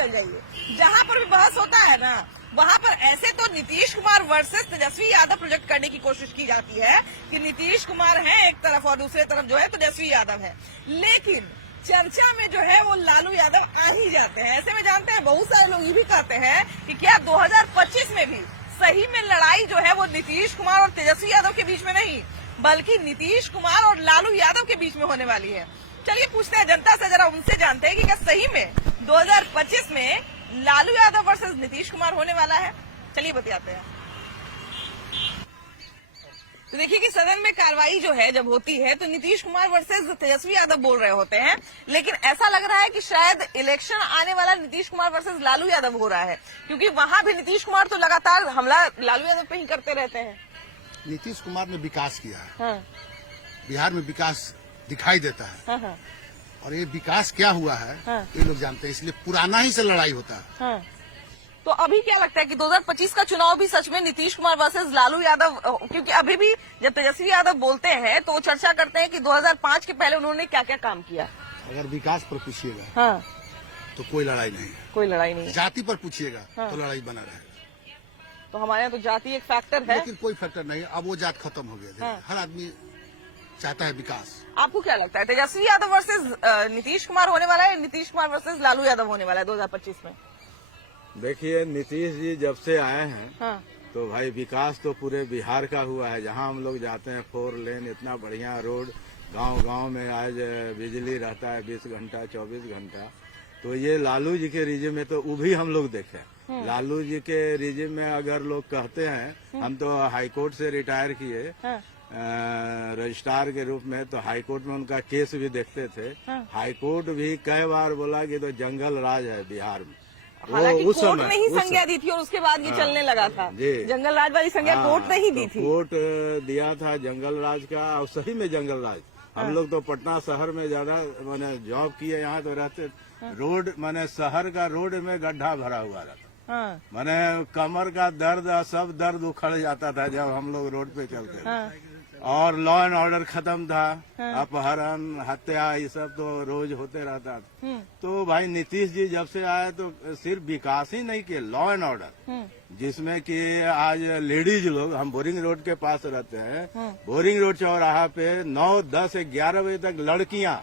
निकल जाइए। जहाँ पर भी बहस होता है ना, वहाँ पर ऐसे तो नीतीश कुमार वर्सेस तेजस्वी यादव प्रोजेक्ट करने की कोशिश की जाती है कि नीतीश कुमार है एक तरफ और दूसरे तरफ जो है तेजस्वी यादव है, लेकिन चर्चा में जो है वो लालू यादव आ ही जाते हैं। ऐसे में जानते हैं बहुत सारे लोग ये भी कहते हैं कि क्या 2025 में भी सही में लड़ाई जो है वो नीतीश कुमार और तेजस्वी यादव के बीच में नहीं, बल्कि नीतीश कुमार और लालू यादव के बीच में होने वाली है। चलिए पूछते हैं जनता से, जरा उनसे जानते हैं कि क्या सही में 2025 में लालू यादव वर्सेस नीतीश कुमार होने वाला है। चलिए बताते हैं। तो देखिए कि सदन में कार्रवाई जो है जब होती है तो नीतीश कुमार वर्सेस तेजस्वी यादव बोल रहे होते हैं, लेकिन ऐसा लग रहा है कि शायद इलेक्शन आने वाला नीतीश कुमार वर्सेस लालू यादव हो रहा है, क्योंकि वहां भी नीतीश कुमार तो लगातार हमला लालू यादव पे ही करते रहते हैं। नीतीश कुमार ने विकास किया है। हाँ। बिहार में विकास दिखाई देता है। हाँ हाँ। और ये विकास क्या हुआ है हाँ। ये लोग जानते हैं, इसलिए पुराना ही से लड़ाई होता है। हाँ। तो अभी क्या लगता है कि 2025 का चुनाव भी सच में नीतीश कुमार वर्सेस लालू यादव, क्योंकि अभी भी जब तेजस्वी यादव बोलते हैं तो वो चर्चा करते हैं कि 2005 के पहले उन्होंने क्या क्या काम किया। अगर विकास पर पूछिएगा हाँ। तो कोई लड़ाई नहीं है, कोई लड़ाई नहीं है। जाति पर पूछिएगा हाँ। तो लड़ाई बना रहेगा। तो हमारे यहाँ तो जाति एक फैक्टर है, लेकिन कोई फैक्टर नहीं है, अब वो जात खत्म हो गया। हाँ। हर आदमी चाहता है विकास। आपको क्या लगता है तेजस्वी यादव वर्सेस नीतीश कुमार होने वाला है, नीतीश कुमार वर्सेस लालू यादव होने वाला है 2025 में? देखिए, नीतीश जी जब से आए हैं हाँ। तो भाई विकास तो पूरे बिहार का हुआ है। जहां हम लोग जाते हैं 4 लेन, इतना बढ़िया रोड, गांव-गांव में आज बिजली रहता है 20 घंटा 24 घंटा। तो ये लालू जी के रिजिम में तो वो भी हम लोग देखे। लालू जी के रिजिम में अगर लोग कहते हैं, हम तो हाईकोर्ट से रिटायर किए हाँ। रजिस्ट्रार के रूप में, तो हाईकोर्ट में उनका केस भी देखते थे। हाईकोर्ट भी कई बार बोला कि तो जंगल राज है बिहार में। हालांकि कोर्ट ने ही संज्ञा दी थी और उसके बाद ये चलने लगा था। जंगल राज वाली संज्ञा कोर्ट ने ही दी थी। कोर्ट दिया था जंगल राज का, और सही में जंगल राज। हम लोग तो पटना शहर में ज्यादा मैंने जॉब किए, यहाँ तो रहते रोड मैंने शहर का रोड में गड्ढा भरा हुआ रहता। मैंने कमर का दर्द सब दर्द उखड़ जाता था जब हम लोग रोड पे चलते थे। और लॉ एंड ऑर्डर खत्म था। अपहरण हत्या ये सब तो रोज होते रहता था। तो भाई नीतीश जी जब से आए तो सिर्फ विकास ही नहीं किए, लॉ एंड ऑर्डर, जिसमें कि आज लेडीज लोग, हम बोरिंग रोड के पास रहते हैं, बोरिंग रोड चौराहा पे 9, 10, 11 बजे तक लड़कियां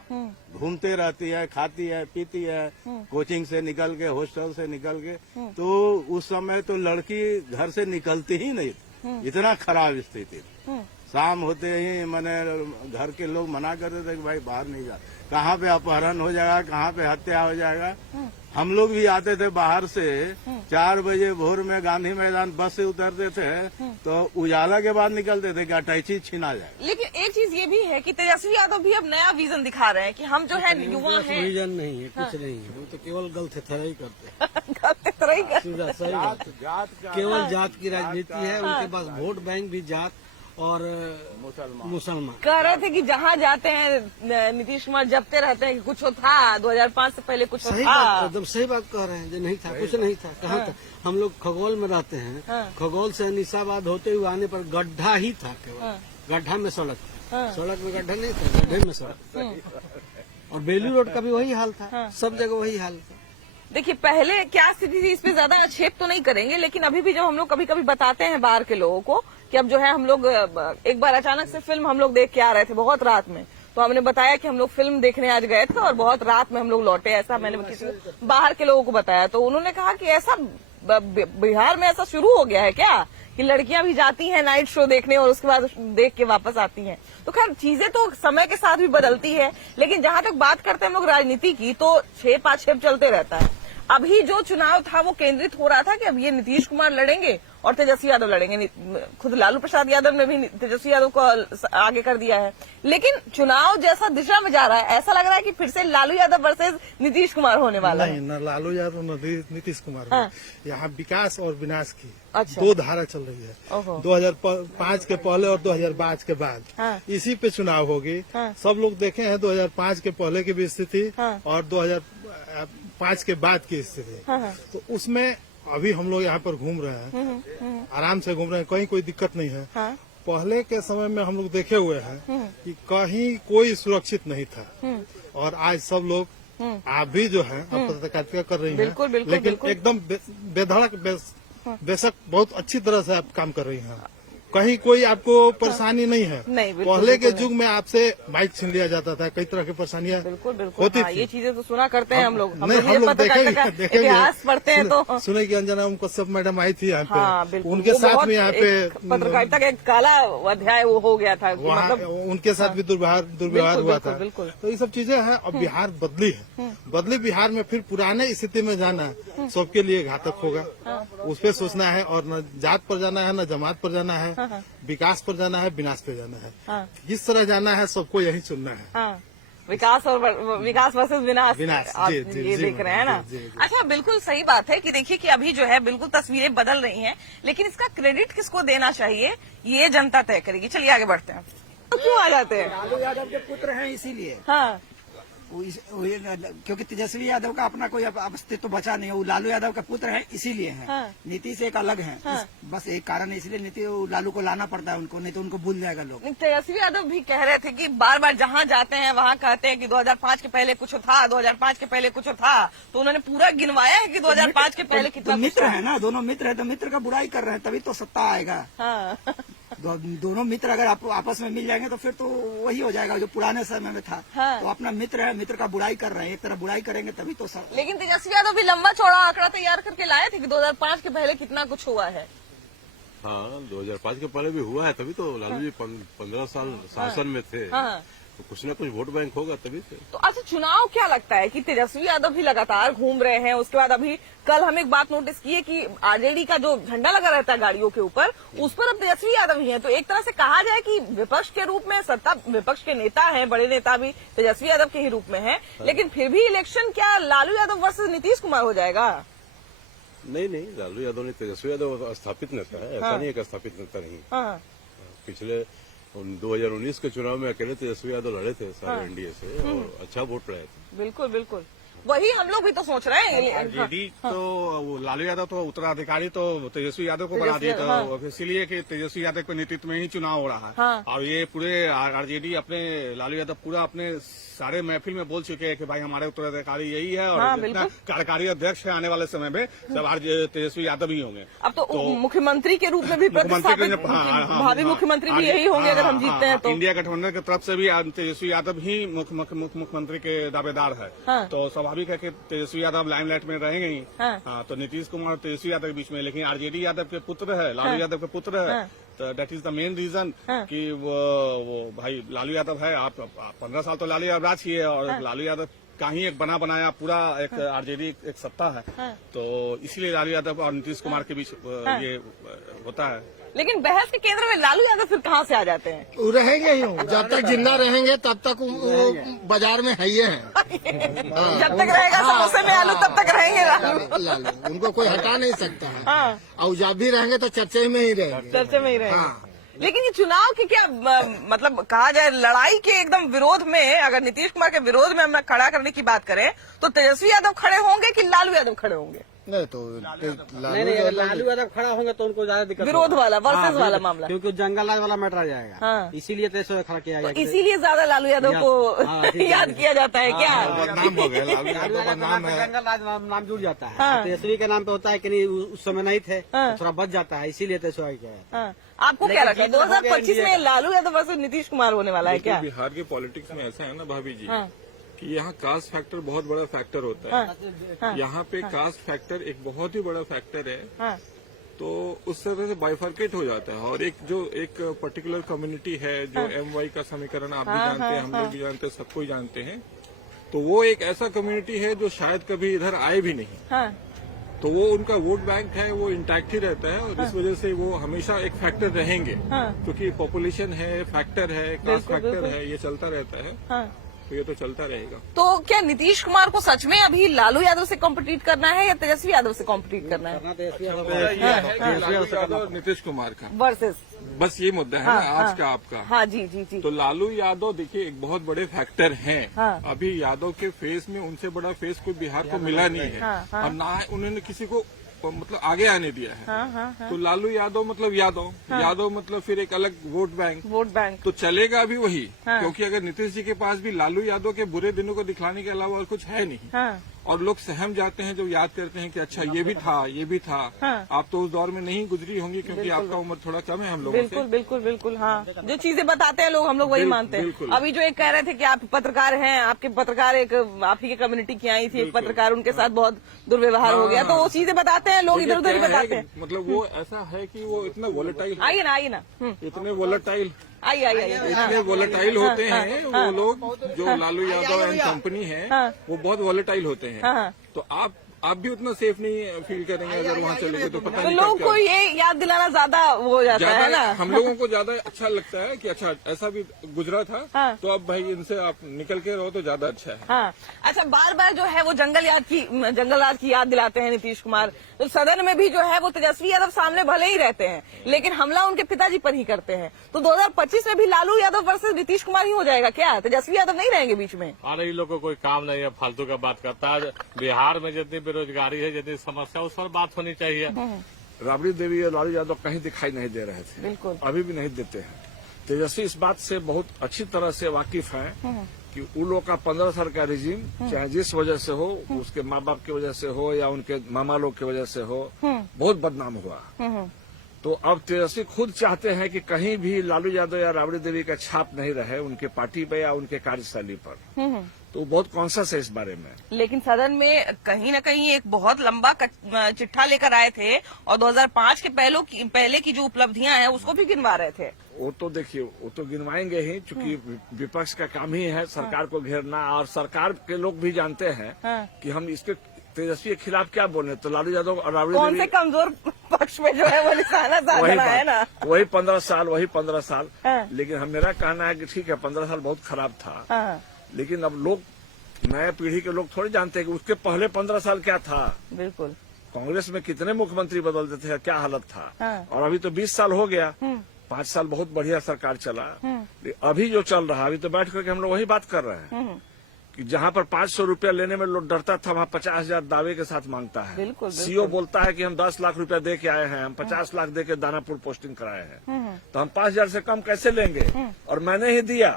घूमते रहती है, खाती है, पीती है, कोचिंग से निकल के, हॉस्टल से निकल के। तो उस समय तो लड़की घर से निकलती ही नहीं थी, इतना खराब स्थिति थी। शाम होते ही मैंने घर के लोग मना करते थे कि भाई बाहर नहीं जा, कहाँ पे अपहरण हो जाएगा, कहाँ पे हत्या हो जाएगा। हम लोग भी आते थे बाहर से 4 बजे भोर में गांधी मैदान बस से उतरते थे तो उजाला के बाद निकलते थे कि अटैची छीना जाए। लेकिन एक चीज ये भी है कि तेजस्वी यादव भी अब नया विजन दिखा रहे हैं कि हम जो है युवा हैं। विजन नहीं है, कुछ नहीं है, वो तो केवल गलतफहमी करते हैं। केवल जात की राजनीति है। उनके पास वोट बैंक भी जात और मुसलमान। कह रहे थे कि जहाँ जाते हैं नीतीश कुमार जपते रहते हैं कि कुछ था 2005 से पहले कुछ सही था। बात, एकदम सही बात कह रहे हैं, जो नहीं था, कुछ नहीं था। कहाँ था? हम लोग खगोल में रहते हैं। खगोल से निशाबाद होते हुए आने पर गड्ढा ही था, केवल गड्ढा में सड़क था। सड़क में गड्ढा नहीं था, गड्ढे में सड़क। और बेलू रोड का भी वही हाल था, सब जगह वही हाल था। देखिए पहले क्या स्थिति थी, इस पे ज्यादा आक्षेप तो नहीं करेंगे, लेकिन अभी भी जब हम लोग कभी कभी बताते हैं बाहर के लोगों को कि अब जो है हम लोग एक बार अचानक से फिल्म हम लोग देख के आ रहे थे बहुत रात में, तो हमने बताया कि हम लोग फिल्म देखने आज गए थे और बहुत रात में हम लोग लौटे, ऐसा मैंने किसी बाहर के लोगों को बताया। तो उन्होंने कहा कि ऐसा बिहार में ऐसा शुरू हो गया है क्या कि लड़कियां भी जाती हैं नाइट शो देखने और उसके बाद देख के वापस आती हैं। तो खैर चीजें तो समय के साथ भी बदलती है, लेकिन जहां तक बात करते हैं हम लोग राजनीति की तो 6-5 चलते रहता है। अभी जो चुनाव था वो केंद्रित हो रहा था कि अब ये नीतीश कुमार लड़ेंगे और तेजस्वी यादव लड़ेंगे। खुद लालू प्रसाद यादव ने भी तेजस्वी यादव को आगे कर दिया है, लेकिन चुनाव जैसा दिशा में जा रहा है ऐसा लग रहा है कि फिर से लालू यादव वर्सेस नीतीश कुमार होने वाला है। नहीं, न लालू यादव न नीतीश कुमार। हाँ। यहाँ विकास और विनाश की अच्छा। 2 धारा चल रही है। 2005 के पहले और 2005 के बाद। हाँ। इसी पे चुनाव होगी। हाँ। सब लोग देखे हैं 2005 के पहले की भी स्थिति। हाँ। और 2005 के बाद की स्थिति। हाँ। तो उसमें अभी हम लोग यहाँ पर घूम रहे हैं, आराम से घूम रहे हैं, कहीं कोई दिक्कत नहीं है। हाँ। पहले के समय में हम लोग देखे हुए हैं कि कहीं कोई सुरक्षित नहीं था, और आज सब लोग आप भी जो है आप पत्रकारिता कर रही हैं, बिल्कुल, बिल्कुल, लेकिन बिल्कुल। एकदम बेधड़क बेशक बहुत अच्छी तरह से आप काम कर रही हैं। कहीं कोई आपको परेशानी नहीं है। नहीं, बिल्कुल, पहले के बिल्कुल युग में आपसे बाइक छीन लिया जाता था, कई तरह की परेशानियां बिल्कुल बिल्कुल होती हाँ, थी। ये चीजें तो सुना करते हैं हम लोग नहीं, हम लोग पत्रकारिता का देखेंगे इतिहास पढ़ते हैं तो सुने की अंजना उनको सब मैडम आई थी यहाँ पे, हाँ बिल्कुल उनके वो साथ बहुत में यहाँ एक पे पत्रकारिता का एक काला अध्याय वो हो गया था कि वहाँ मतलब उनके साथ भी दुर्व्यवहार बिल्कुल, हुआ था। बिल्कुल। तो ये सब चीजें हैं। अब बिहार बदली है, बदली बिहार में फिर पुराने स्थिति में जाना सबके लिए घातक होगा। उस पर सोचना है और न जात पर जाना है, न जमात पर जाना है, विकास पर जाना है, विनाश पे जाना है। किस तरह जाना है सबको यही चुनना है। हाँ, विकास वर्सेस विनाश विनाश, आप जी, जी, ये जी, देख रहे हैं ना। जी, जी, जी। अच्छा, बिल्कुल सही बात है कि देखिए कि अभी जो है बिल्कुल तस्वीरें बदल रही हैं, लेकिन इसका क्रेडिट किसको देना चाहिए ये जनता तय करेगी। चलिए आगे बढ़ते हैं। तो क्यों आ जाते हैं? लालू यादव के पुत्र हैं इसीलिए हाँ क्योंकि तेजस्वी यादव का अपना कोई अस्तित्व तो बचा नहीं है। वो लालू यादव के पुत्र हैं इसीलिए हैं। हाँ। नीतीश एक अलग है। बस एक कारण है, इसलिए नीतीश लालू को लाना पड़ता है उनको, नहीं तो उनको भूल जाएगा लोग। तेजस्वी यादव भी कह रहे थे कि बार बार जहाँ जाते हैं वहाँ कहते हैं कि 2005 के पहले कुछ था, 2005 के पहले कुछ था। तो उन्होंने पूरा गिनवाया है कि 2005 के पहले कितना तो कुछ मित्र था। है ना, दोनों मित्र है तो मित्र का बुराई कर रहे हैं, तभी तो सत्ता आएगा। हाँ दोनों मित्र अगर आपस में मिल जाएंगे तो फिर तो वही हो जाएगा जो पुराने समय में था। हाँ। तो अपना मित्र है, मित्र का बुराई कर रहे हैं, एक तरह बुराई करेंगे तभी तो लेकिन तेजस्वी यादव भी लंबा चौड़ा आंकड़ा तैयार करके लाए थे कि 2005 के पहले कितना कुछ हुआ है। हाँ, 2005 के पहले भी हुआ है, तभी तो लालू जी 15 साल शासन में थे। हाँ। तो कुछ न कुछ वोट बैंक होगा तभी से। तो अच्छा, चुनाव क्या लगता है कि तेजस्वी यादव भी लगातार घूम रहे हैं। उसके बाद अभी कल हम एक बात नोटिस की है कि आरजेडी का जो झंडा लगा रहता है गाड़ियों के ऊपर, उस पर अब तेजस्वी यादव ही हैं। तो एक तरह से कहा जाए कि विपक्ष के रूप में सत्ता विपक्ष के नेता हैं, बड़े नेता भी तेजस्वी यादव के ही रूप में हैं। लेकिन फिर भी इलेक्शन क्या लालू यादव वर्सेस नीतीश कुमार हो जाएगा? नहीं, लालू यादव ने तेजस्वी यादव स्थापित नेता है, ऐसा नहीं है कि स्थापित नेता नहीं। हाँ पिछले 2019 के चुनाव में अकेले तेजस्वी यादव लड़े थे सारे एनडीए से और अच्छा वोट रहे थे। बिल्कुल बिल्कुल, वही हम लोग भी तो सोच रहे हैं। आरजेडी तो वो लालू यादव तो उत्तराधिकारी तो तेजस्वी यादव को बना दिए, तो इसीलिए कि तेजस्वी यादव के नेतृत्व में ही चुनाव हो रहा है। हाँ। और ये पूरे आरजेडी अपने लालू यादव पूरा अपने सारे महफिल में बोल चुके हैं कि भाई हमारे उत्तराधिकारी यही है और हाँ, जितना बिल्कुल। कार्यकारी अध्यक्ष है आने वाले समय में सब तेजस्वी यादव ही होंगे। अब तो मुख्यमंत्री के रूप में भी प्रतिस्थापित भावी मुख्यमंत्री भी यही होंगे अगर हम जीतते हैं तो। इंडिया गठबंधन की तरफ से भी तेजस्वी यादव ही मुख्यमंत्री के दावेदार है। हाँ। तो स्वाभाविक है कि तेजस्वी यादव लाइमलाइट में रहेंगे ही। हाँ। तो नीतीश कुमार और तेजस्वी यादव के बीच में, लेकिन आरजेडी यादव के पुत्र है, लालू यादव के पुत्र है। तो that is the main reason कि वो भाई लालू यादव है। आप 15 साल तो लालू यादव राज किए और लालू यादव का ही एक बना बनाया पूरा एक आरजेडी एक सत्ता है। तो इसलिए लालू यादव और नीतीश कुमार के बीच ये होता है। लेकिन बहस के केंद्र में लालू यादव फिर कहाँ से आ जाते हैं? वो रहेंगे ही, जब तक जिंदा रहेंगे तब तक वो बाजार में है ही है। जब तक रहेगा समोसे में आलू तब तक रहेंगे लालू। लालू उनको कोई हटा नहीं सकता है। हाँ। और जब भी रहेंगे तो चर्चे में ही रहेंगे। चर्चे में ही रहेंगे। हाँ। लेकिन ये चुनाव के क्या मतलब कहा जाए लड़ाई के एकदम विरोध में, अगर नीतीश कुमार के विरोध में हम खड़ा करने की बात करें तो तेजस्वी यादव खड़े होंगे कि लालू यादव खड़े होंगे? नहीं तो नहीं अगर लालू यादव खड़ा होंगे तो उनको ज्यादा दिक्कत विरोध होगा। वाला वर्सेस हाँ, वाला मामला, क्योंकि जंगल राज वाला मैटर आ जाएगा। हाँ। इसीलिए तो खड़ा किया गया। इसीलिए ज्यादा लालू यादव को हाँ, ठीक है। याद किया जाता है क्या? नाम हो गया लालू यादव का नाम है। जंगल राज नाम जुड़ जाता है। हाँ। तेजस्वी के नाम पे होता है कि नहीं, उस समय नहीं थे, हाँ। तो थोड़ा बच जाता है, इसीलिए तेजस्वी किया है। हाँ। आपको क्या लगता है 2025 में लालू यादव वर्सेस नीतीश कुमार होने वाला है क्या? बिहार के पॉलिटिक्स में ऐसा है ना भाभी जी, हाँ। कि यहाँ कास्ट फैक्टर बहुत बड़ा फैक्टर होता है। हाँ। यहाँ पे कास्ट फैक्टर एक बहुत ही बड़ा फैक्टर है। हाँ। तो उस तरह से बाइफर्केट हो जाता है और एक पर्टिकुलर कम्युनिटी है जो MY का समीकरण आप भी जानते हैं, हम लोग भी जानते हैं, सब कोई जानते हैं। तो वो एक ऐसा कम्युनिटी है जो शायद कभी इधर आए भी नहीं। हाँ। तो वो उनका वोट बैंक है, वो इंटैक्ट ही रहता है और इस वजह से वो हमेशा एक फैक्टर रहेंगे। क्योंकि पॉपुलेशन है, फैक्टर है, कास्ट फैक्टर है, ये चलता रहता है। हाँ। तो ये तो चलता रहेगा। तो क्या नीतीश कुमार को सच में अभी लालू यादव से कॉम्पिटिट करना है या तेजस्वी यादव से कॉम्पिटिट करना है? लालू यादव नीतीश कुमार का वर्सेस बस ये मुद्दा है हाँ, ना आज हाँ, का आपका। हाँ जी जी जी। तो लालू यादव देखिए एक बहुत बड़े फैक्टर हैं। हाँ। अभी यादव के फेस में उनसे बड़ा फेस कोई बिहार को मिला नहीं है। हाँ, हाँ। और ना उन्होंने किसी को मतलब आगे आने दिया है। तो लालू यादव मतलब यादव, यादव मतलब फिर एक अलग वोट बैंक, तो चलेगा भी वही। क्योंकि अगर नीतीश जी के पास भी लालू यादव के बुरे दिनों को दिखलाने के अलावा और कुछ है नहीं, और लोग सहम जाते हैं जब याद करते हैं कि अच्छा ये भी था, ये भी था। आप तो उस दौर में नहीं गुजरी होंगी क्योंकि आपका उम्र थोड़ा कम है हम लोगों से। बिल्कुल हाँ, जो चीजें बताते हैं लोग हम लोग वही मानते हैं। अभी जो एक कह रहे थे कि आप पत्रकार हैं, आपके पत्रकार एक आप ही की कम्युनिटी की आई थी, एक पत्रकार, उनके साथ बहुत दुर्व्यवहार हो गया, तो वो चीजें बताते हैं लोग, इधर उधर ही बताते हैं। मतलब वो ऐसा है कि वो इतना वोलेटाइल, आइए ना इतने वोलेटाइल, आइए इतने वोलेटाइल होते हैं वो लोग, जो लालू यादव एंड कंपनी है वो बहुत वोलेटाइल होते हैं। तो आप भी उतना सेफ नहीं फील करेंगे अगर वहाँ चलेंगे तो पता तो नहीं लोग को ये याद दिलाना ज्यादा वो हो जाता है ना। हम लोगों को ज्यादा अच्छा लगता है कि अच्छा ऐसा भी गुजरा था, तो अब भाई इनसे आप निकल के रहो तो ज्यादा अच्छा है। हाँ, अच्छा बार बार जो है वो जंगल राज की याद दिलाते हैं नीतीश कुमार। तो सदन में भी जो है वो तेजस्वी यादव सामने भले ही रहते हैं, लेकिन हमला उनके पिताजी पर ही करते हैं। तो 2025 में भी लालू यादव वर्सेस नीतीश कुमार ही हो जाएगा क्या? तेजस्वी यादव नहीं रहेंगे बीच में? अरे इन लोग को कोई काम नहीं है, फालतू का बात करता है। बिहार में जितनी बेरोजगारी है, जितनी समस्या, उस पर बात होनी चाहिए। राबड़ी देवी और लालू यादव कहीं दिखाई नहीं दे रहे थे, बिल्कुल अभी भी नहीं देते हैं। तेजस्वी इस बात से बहुत अच्छी तरह से वाकिफ है कि उन लोग का 15 साल का रिजीम, चाहे जिस वजह से हो, उसके माँ बाप की वजह से हो या उनके मामा लोग की वजह से हो, बहुत बदनाम हुआ। तो अब तेजस्वी खुद चाहते हैं कि कहीं भी लालू यादव या राबड़ी देवी का छाप नहीं रहे उनके पार्टी पे या उनके कार्यशैली पर। तो बहुत कॉन्शियस है इस बारे में। लेकिन सदन में कहीं न कहीं एक बहुत लंबा चिट्ठा लेकर आए थे और 2005 के पहले की जो उपलब्धियां हैं उसको भी गिनवा रहे थे। वो तो देखिए, वो तो गिनवाएंगे ही, क्योंकि विपक्ष का काम ही है सरकार को घेरना, और सरकार के लोग भी जानते हैं कि हम इसके तेजस्वी के खिलाफ क्या बोले। तो लालू यादव और राबड़ी कौन से कमजोर पक्ष में जो है वो निशाना साधना है ना, वही 15 साल। लेकिन मेरा कहना है कि ठीक है 15 साल बहुत खराब था, लेकिन अब लोग, नए पीढ़ी के लोग थोड़ी जानते हैं कि उसके पहले 15 साल क्या था। बिल्कुल, कांग्रेस में कितने मुख्यमंत्री बदलते थे, क्या हालत था। और अभी तो 20 साल हो गया, 5 साल बहुत बढ़िया सरकार चला। अभी जो चल रहा है, अभी तो बैठ करके हम लोग वही बात कर रहे हैं कि जहाँ पर 500 रुपया लेने में लोग डरता था, वहाँ 50,000 दावे के साथ मांगता है। बिल्कुल, सीओ बोलता है कि हम 10 लाख रुपया दे के आए हैं, हम 50 लाख दे के दानापुर पोस्टिंग कराए हैं, तो हम 5,000 से कम कैसे लेंगे? और मैंने ही दिया।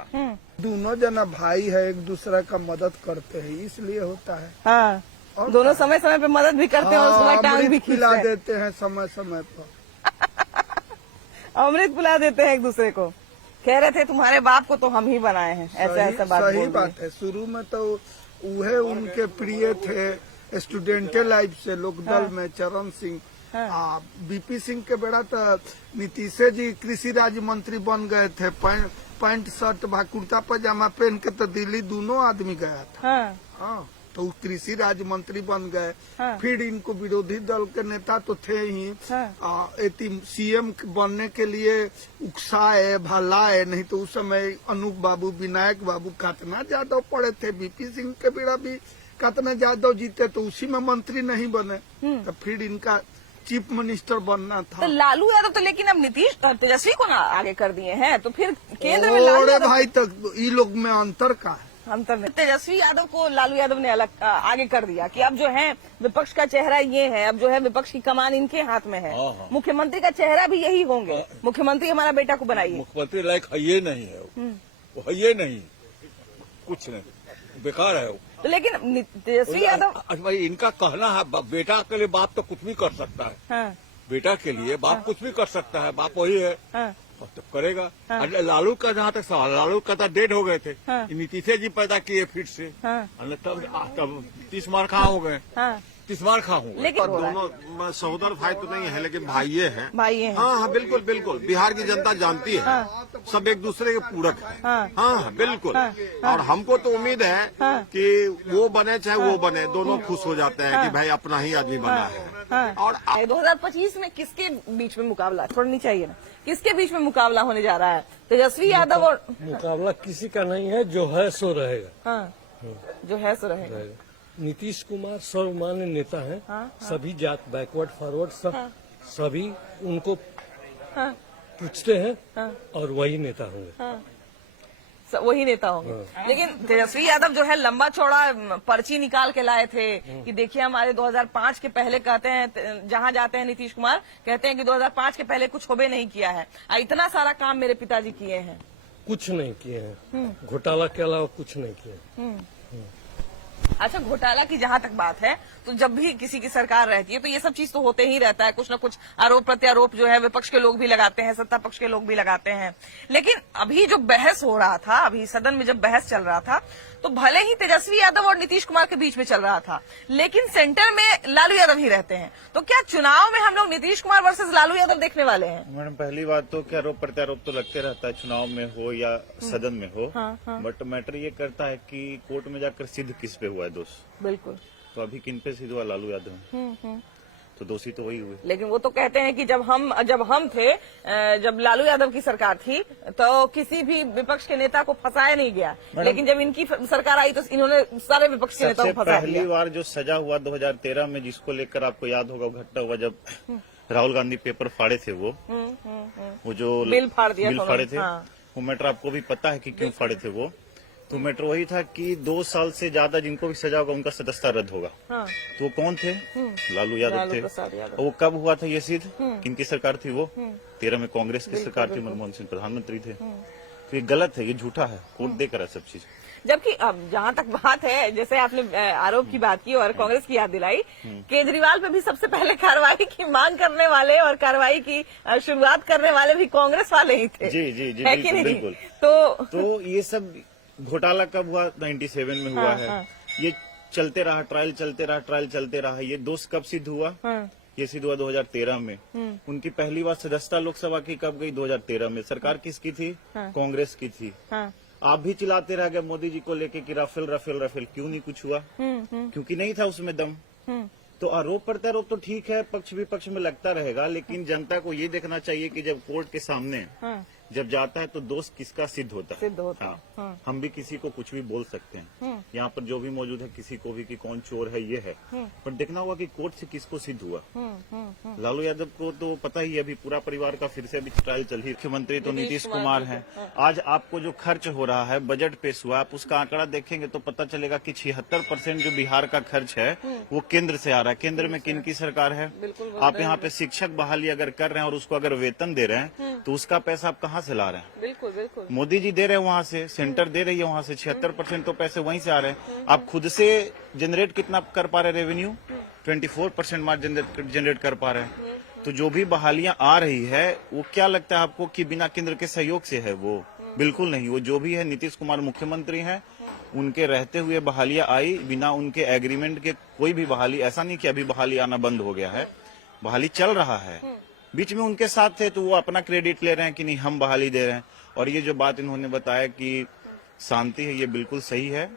दोनों जना भाई है, एक दूसरे का मदद करते हैं, इसलिए होता है। हाँ, दोनों समय समय पे मदद भी करते हैं और उसके टांग भी खिला देते हैं समय समय पर। अमृत पिला देते हैं एक दूसरे को। कह रहे थे तुम्हारे बाप को तो हम ही बनाए हैं, ऐसा बात सही बात है। शुरू में तो वह उनके प्रिय थे स्टूडेंटे लाइफ से, लोकदल में चरण सिंह, बीपी सिंह के बेड़ा तो नीतीश जी कृषि राज्य मंत्री बन गए थे। पैंट शर्ट कुर्ता पजामा पहन के तो दिल्ली दोनों आदमी गया था। हाँ, तो कृषि राज्य मंत्री बन गए। फिर इनको विरोधी दल के नेता तो थे ही, सीएम बनने के लिए उकसाए भलाए, नहीं तो उस समय अनूप बाबू, विनायक बाबू, कतना यादव पड़े थे। बीपी सिंह के बेड़ा भी कतना यादव जीते, तो उसी में मंत्री नहीं बने, तो फिर इनका चीफ मिनिस्टर बनना था। तो लालू यादव तो लेकिन अब नीतीश तेजस्वी को ना आगे कर दिए हैं, तो फिर केंद्र में लालू यादव भाई तक ये लोग में अंतर का है। अंतर नहीं, तेजस्वी यादव को लालू यादव ने अलग आगे कर दिया कि अब जो है विपक्ष का चेहरा ये है, अब जो है विपक्ष की कमान इनके हाथ में है। मुख्यमंत्री का चेहरा भी यही होंगे, मुख्यमंत्री हमारा बेटा को बनाइए। मुख्यमंत्री लायक है ये नहीं है, वो है ये नहीं, कुछ नहीं, बेकार है वो। तो लेकिन तेजस्वी यादव, भाई इनका कहना है बेटा के लिए बाप तो कुछ भी कर सकता है। बेटा के लिए बाप कुछ भी कर सकता है, बाप वही है, तो करेगा। लालू का जहाँ तक सवाल, लालू का तो डेड हो गए थे, नीतीश जी पैदा किए फिर से, तब 30 मार कहाँ हो गए, 30 मार कहाँ हो गए। लेकिन दोनों सहोदर भाई तो नहीं है, लेकिन भाइये हैं। हाँ हाँ बिल्कुल बिल्कुल, बिहार की जनता जानती है, सब एक दूसरे के पूरक है। हाँ बिल्कुल। और हमको तो उम्मीद है कि वो बने चाहे वो बने, दोनों खुश हो जाते हैं कि भाई अपना ही आदमी बना है। और 2025 में किसके बीच में मुकाबला, छोड़नी चाहिए ना, किसके बीच में मुकाबला होने जा रहा है? तेजस्वी यादव और मुकाबला किसी का नहीं है, जो है सो रहेगा। जो है सो रहेगा। नीतीश कुमार सर्वमान्य नेता हैं। सभी जात बैकवर्ड फॉरवर्ड सभी उनको पूछते हैं और वही नेता होंगे। वही नेता होंगे। लेकिन तेजस्वी यादव जो है लंबा चौड़ा पर्ची निकाल के लाए थे कि देखिए हमारे 2005 के पहले कहते हैं, जहां जाते हैं नीतीश कुमार कहते हैं कि 2005 के पहले कुछ होबे नहीं किया है, इतना सारा काम मेरे पिताजी किए हैं। कुछ नहीं किए हैं, घोटाला के अलावा कुछ नहीं किए। अच्छा, घोटाला की जहां तक बात है तो जब भी किसी की सरकार रहती है तो ये सब चीज तो होते ही रहता है, कुछ न कुछ आरोप प्रत्यारोप जो है विपक्ष के लोग भी लगाते हैं, सत्ता पक्ष के लोग भी लगाते हैं। लेकिन अभी जो बहस हो रहा था, अभी सदन में जब बहस चल रहा था तो भले ही तेजस्वी यादव और नीतीश कुमार के बीच में चल रहा था, लेकिन सेंटर में लालू यादव ही रहते हैं। तो क्या चुनाव में हम लोग नीतीश कुमार वर्सेस लालू यादव देखने वाले हैं? मैडम, पहली बात तो क्या आरोप प्रत्यारोप तो लगते रहता है, चुनाव में हो या सदन में हो। बट मैटर ये करता है कि कोर्ट में जाकर सिद्ध किस पे हुआ है दोष। बिल्कुल। तो अभी किन पे सिद्ध हुआ? लालू यादव। तो दोषी तो वही हुए। लेकिन वो तो कहते हैं कि जब हम थे, जब लालू यादव की सरकार थी तो किसी भी विपक्ष के नेता को फंसाया नहीं गया, लेकिन जब इनकी सरकार आई तो इन्होंने सारे विपक्ष के नेताओं को फंसा दिया। पहली बार जो सजा हुआ 2013 में, जिसको लेकर आपको याद होगा घटना हुआ जब राहुल गांधी पेपर फाड़े थे, वो जो बिल फाड़े थे। वो मैटर आपको भी पता है कि क्यों फाड़े थे वो। तो मैटर वही था कि 2 साल से ज्यादा जिनको भी सजा होगा उनका सदस्यता रद्द होगा। तो वो कौन थे? लालू यादव थे। और वो कब हुआ था ये सिद्ध? किनकी सरकार थी वो? 13 में कांग्रेस की सरकार थी, मनमोहन सिंह प्रधानमंत्री थे। तो ये गलत है, ये झूठा है, कोर्ट देकर है सब चीज। जबकि अब जहां तक बात है, जैसे आपने आरोप की बात की और कांग्रेस की याद दिलाई, केजरीवाल पे भी सबसे पहले कार्रवाई की मांग करने वाले और कार्रवाई की शुरुआत करने वाले भी कांग्रेस वाले ही थे। जी जी जी, है कि नहीं? बिल्कुल। तो ये सब घोटाला कब हुआ? 97 में हुआ है। ये चलते रहा, ट्रायल चलते रहा। ये दोष कब सिद्ध हुआ? ये सिद्ध हुआ 2013 में। उनकी पहली बार सदस्यता लोकसभा की कब गई? 2013 में। सरकार किसकी थी? कांग्रेस की थी। आप भी चिल्लाते रह गए मोदी जी को लेके कि राफेल राफेल राफेल, क्यों नहीं कुछ हुआ? क्योंकि नहीं था उसमें दम। तो आरोप प्रत्यारोप तो ठीक है, पक्ष विपक्ष में लगता रहेगा, लेकिन जनता को ये देखना चाहिए कि जब कोर्ट के सामने जब जाता है तो दोष किसका सिद्ध होता है। हाँ। हम भी किसी को कुछ भी बोल सकते हैं, यहाँ पर जो भी मौजूद है किसी को भी कि कौन चोर है ये है, पर देखना होगा कि कोर्ट से किसको सिद्ध हुआ। लालू यादव को तो पता ही, अभी पूरा परिवार का फिर से अभी ट्रायल चल ही। मुख्यमंत्री तो नीतीश कुमार है। आज आपको जो खर्च हो रहा है, बजट पेश हुआ, आप उसका आंकड़ा देखेंगे तो पता चलेगा कि 76% जो बिहार का खर्च है वो केंद्र से आ रहा है। केंद्र में किन की सरकार है? आप यहाँ पे शिक्षक बहाली अगर कर रहे हैं और उसको अगर वेतन दे रहे हैं तो उसका पैसा आप कहाँ से ला रहे हैं? बिल्कुल बिल्कुल। मोदी जी दे रहे हैं वहाँ से, सेंटर दे रही है वहाँ से। 76% तो पैसे वहीं से आ रहे हैं। आप खुद से जनरेट कितना कर पा रहे हैं रेवेन्यू? 24% मार्जिन जनरेट कर पा रहे हैं। तो जो भी बहालियां आ रही है वो क्या लगता है आपको कि बिना केंद्र के सहयोग से है? वो बिल्कुल नहीं। वो जो भी है, नीतीश कुमार मुख्यमंत्री हैं, उनके रहते हुए बहालियां आई, बिना उनके एग्रीमेंट के कोई भी बहाली। ऐसा नहीं कि अभी बहाली आना बंद हो गया है, बहाली चल रहा है। बीच में उनके साथ थे तो वो अपना क्रेडिट ले रहे हैं कि नहीं हम बहाली दे रहे हैं। और ये जो बात इन्होंने बताया कि शांति है, ये बिल्कुल सही है।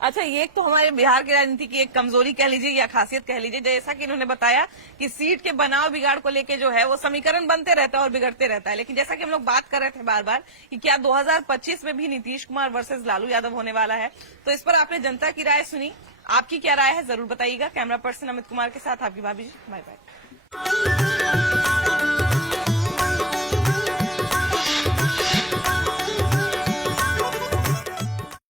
अच्छा, ये एक तो हमारे बिहार की राजनीति की एक कमजोरी कह लीजिए या खासियत कह लीजिए, जैसा कि इन्होंने बताया कि सीट के बनाव बिगाड़ को लेके जो है वो समीकरण बनते रहता है और बिगड़ते रहता है। लेकिन जैसा कि हम लोग बात कर रहे थे बार बार कि क्या 2025 में भी नीतीश कुमार वर्सेस लालू यादव होने वाला है, तो इस पर आपने जनता की राय सुनी, आपकी क्या राय है जरूर बताइएगा। कैमरा पर्सन अमित कुमार के साथ आपकी भाभी जी, बाय बाय।